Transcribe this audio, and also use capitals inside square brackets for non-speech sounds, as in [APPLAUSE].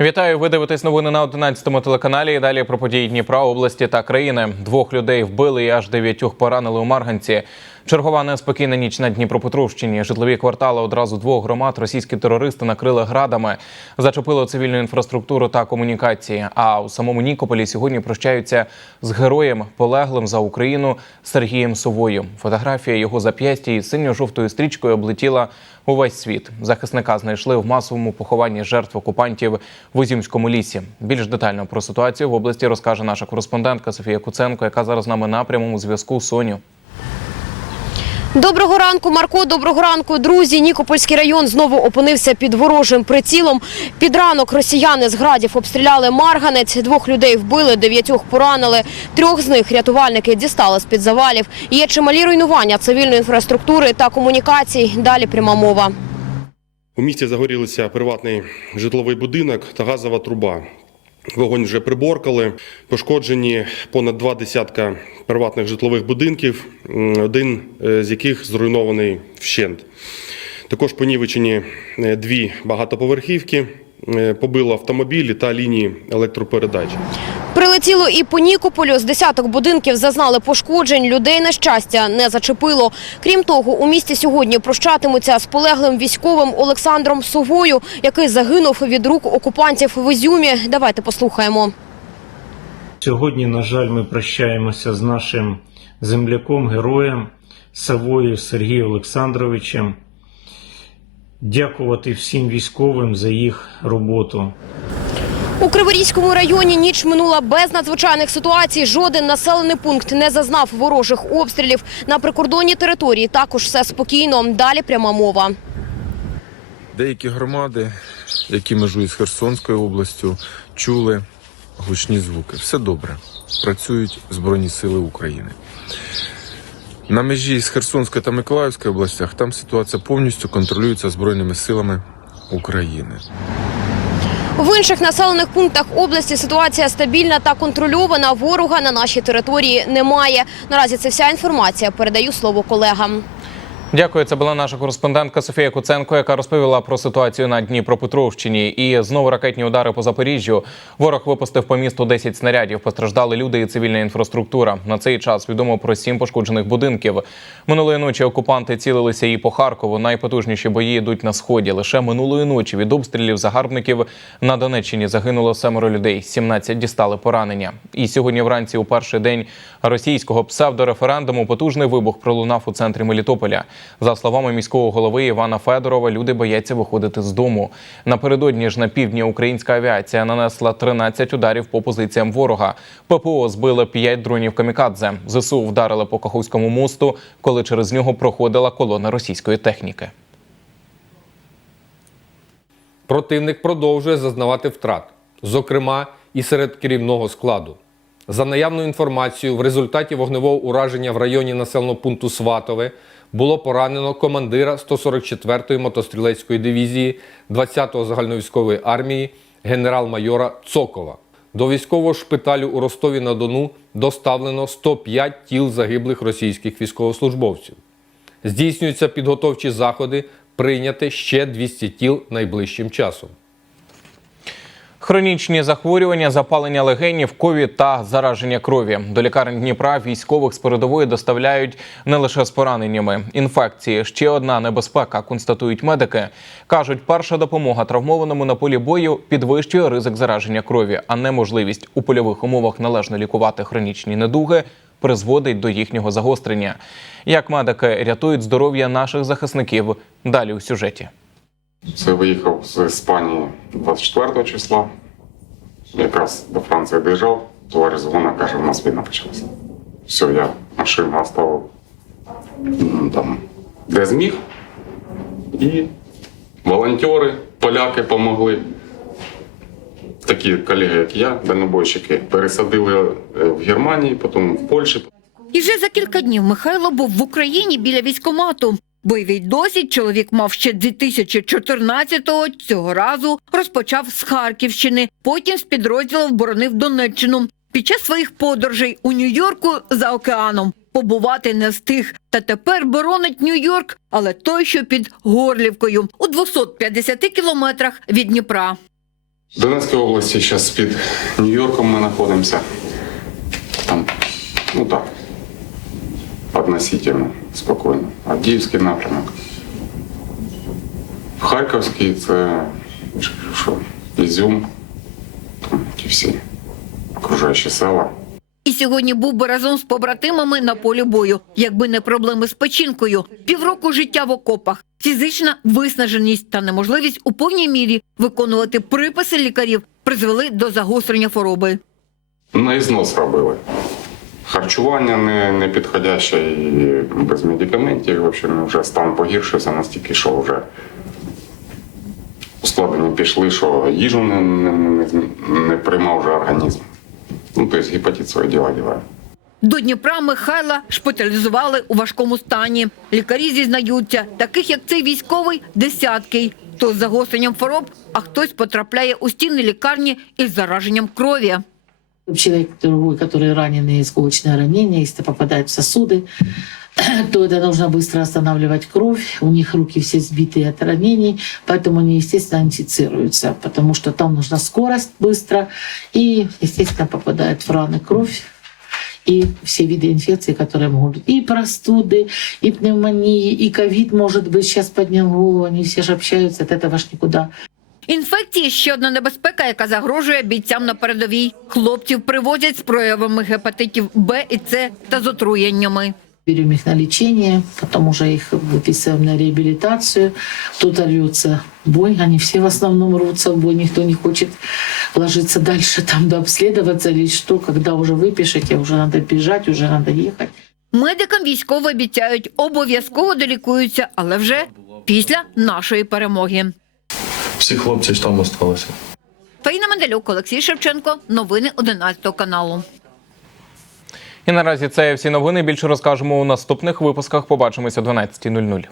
Вітаю, ви дивитесь новини на 11 телеканалі. І далі про події Дніпра, області та країни. Двох людей вбили і аж дев'ятьох поранили у Марганці. Чергова неспокійна ніч на Дніпропетровщині. Житлові квартали одразу двох громад російські терористи накрили градами, зачепили цивільну інфраструктуру та комунікації. А у самому Нікополі сьогодні прощаються з героєм, полеглим за Україну Сергієм Совою. Фотографія його зап'ястя із синьо-жовтою стрічкою облетіла увесь світ. Захисника знайшли в масовому похованні жертв окупантів в Ізюмському лісі. Більш детально про ситуацію в області розкаже наша кореспондентка Софія Куценко, яка зараз з нами на прямому зв'язку. Соню. Доброго ранку, Марко. Доброго ранку, друзі. Нікопольський район знову опинився під ворожим прицілом. Під ранок росіяни з градів обстріляли Марганець. Двох людей вбили, дев'ятьох поранили. Трьох з них рятувальники дістали з під завалів. Є чималі руйнування цивільної інфраструктури та комунікацій. Далі пряма мова. У місті загорілися приватний житловий будинок та газова труба. Вогонь вже приборкали. Пошкоджені понад два десятка приватних житлових будинків, один е, з яких зруйнований вщент. Також понівечені е, дві багатоповерхівки, е, побило автомобілі та лінії електропередач. Прилетіло і по Нікополю. З десяток будинків зазнали пошкоджень. Людей, на щастя, не зачепило. Крім того, у місті сьогодні прощатимуться з полеглим військовим Олександром Совою, який загинув від рук окупантів в Ізюмі. Давайте послухаємо. Сьогодні, на жаль, ми прощаємося з нашим земляком, героєм Савою Сергієм Олександровичем. Дякувати всім військовим за їх роботу. У Криворізькому районі ніч минула без надзвичайних ситуацій. Жоден населений пункт не зазнав ворожих обстрілів. На прикордонній території також все спокійно. Далі пряма мова. Деякі громади, які межують з Херсонською областю, чули гучні звуки. Все добре. Працюють Збройні Сили України. На межі з Херсонської та Миколаївської областях там ситуація повністю контролюється Збройними силами України. В інших населених пунктах області ситуація стабільна та контрольована. Ворога на нашій території немає. Наразі це вся інформація. Передаю слово колегам. Дякую. Це була наша кореспондентка Софія Куценко, яка розповіла про ситуацію на Дніпропетровщині. І знову ракетні удари по Запоріжжю. Ворог випустив по місту 10 снарядів. Постраждали люди і цивільна інфраструктура. На цей час відомо про сім пошкоджених будинків. Минулої ночі окупанти цілилися і по Харкову. Найпотужніші бої йдуть на сході. Лише минулої ночі від обстрілів загарбників на Донеччині загинуло семеро людей. 17 дістали поранення. І сьогодні вранці, у перший день російського псевдореферендуму, потужний вибух пролунав у центрі Мелітополя. За словами міського голови Івана Федорова, люди бояться виходити з дому. Напередодні ж на півдні українська авіація нанесла 13 ударів по позиціям ворога. ППО збили 5 дронів камікадзе. ЗСУ вдарили по Каховському мосту, коли через нього проходила колона російської техніки. Противник продовжує зазнавати втрат, зокрема і серед керівного складу. За наявною інформацією, в результаті вогневого ураження в районі населеного пункту Сватове було поранено командира 144-ї мотострілецької дивізії 20-го загальновійськової армії генерал-майора Цокова. До військового шпиталю у Ростові на Дону доставлено 105 тіл загиблих російських військовослужбовців. Здійснюються підготовчі заходи прийняти ще 200 тіл найближчим часом. Хронічні захворювання, запалення легенів, ковід та зараження крові. До лікарень Дніпра військових з передової доставляють не лише з пораненнями. Інфекції ще одна небезпека, констатують медики. кажуть, перша допомога травмованому на полі бою підвищує ризик зараження крові, а неможливість у польових умовах належно лікувати хронічні недуги призводить до їхнього загострення. Як медики рятують здоров'я наших захисників? Далі у сюжеті. Це виїхав з Іспанії 24 числа. Якраз до Франції доїжджав, товариш дзвонить, каже, у нас війна почалася. Все, я машину оставив там, де зміг. І волонтери, поляки допомогли. Такі колеги, як я, дальнобойщики, пересадили е, в Германії, потім в Польщі. І вже за кілька днів Михайло був в Україні біля військомату. Бойовий досвід чоловік мав ще 2014-го, цього разу розпочав з Харківщини, потім з підрозділів боронив Донеччину. Під час своїх подорожей у Нью-Йорку за океаном побувати не встиг. Та тепер боронить Нью-Йорк, але той, що під Горлівкою, у 250 кілометрах від Дніпра. В Донецькій області зараз під Нью-Йорком ми знаходимося. Там, ну так, относительно спокійно. Авдіївський напрямок. В Харківський це що Ізюм, там ті всі окружаючі села. І сьогодні був би разом з побратимами на полі бою, якби не проблеми з печінкою, півроку життя в окопах, фізична виснаженість та неможливість у повній мірі виконувати приписи лікарів призвели до загострення хвороби. На ізнос робили. Харчування не, не підходяще і без медикаментів. В общем, вже стан погіршився настільки, що вже ускладнення пішли, що їжу не, не, не, не приймав вже організм. Ну, тобто гепатит своє діло ділає. До Дніпра Михайла шпиталізували у важкому стані. Лікарі зізнаються, таких як цей військовий десятки. Хто з загостренням хвороб, а хтось потрапляє у стіни лікарні із зараженням крові. Человек другой, который раненый, осколочное ранение, если попадает в сосуды, [CLEARS THROAT] то это нужно быстро останавливать кровь. У них руки все сбитые от ранений, поэтому они, естественно, инфицируются, потому что там нужна скорость быстро, и, естественно, попадает в раны кровь и все виды инфекций, которые могут быть. И простуды, и пневмонии, и ковид, может быть, сейчас поднял голову, они все же общаются, от этого ж никуда. Інфекції ще одна небезпека, яка загрожує бійцям на передовій. Хлопців привозять з проявами гепатитів Б і С та з отруєннями. Берем их на лечение, потом уже их выписываем на реабилитацию. Кто-то рвется в бой, они все в основном рвутся в бой, никто не хочет ложиться дальше, там дообследоваться или что, когда уже выпишете, уже надо бежать, уже надо ехать. Медикам військово обіцяють, обов'язково долікуються, але вже після нашої перемоги. Всі хлопці ж там залишилися. Фаїна Мандалюк, Олексій Шевченко. Новини 11 каналу. І наразі це всі новини. Більше розкажемо у наступних випусках. Побачимося о 12.00.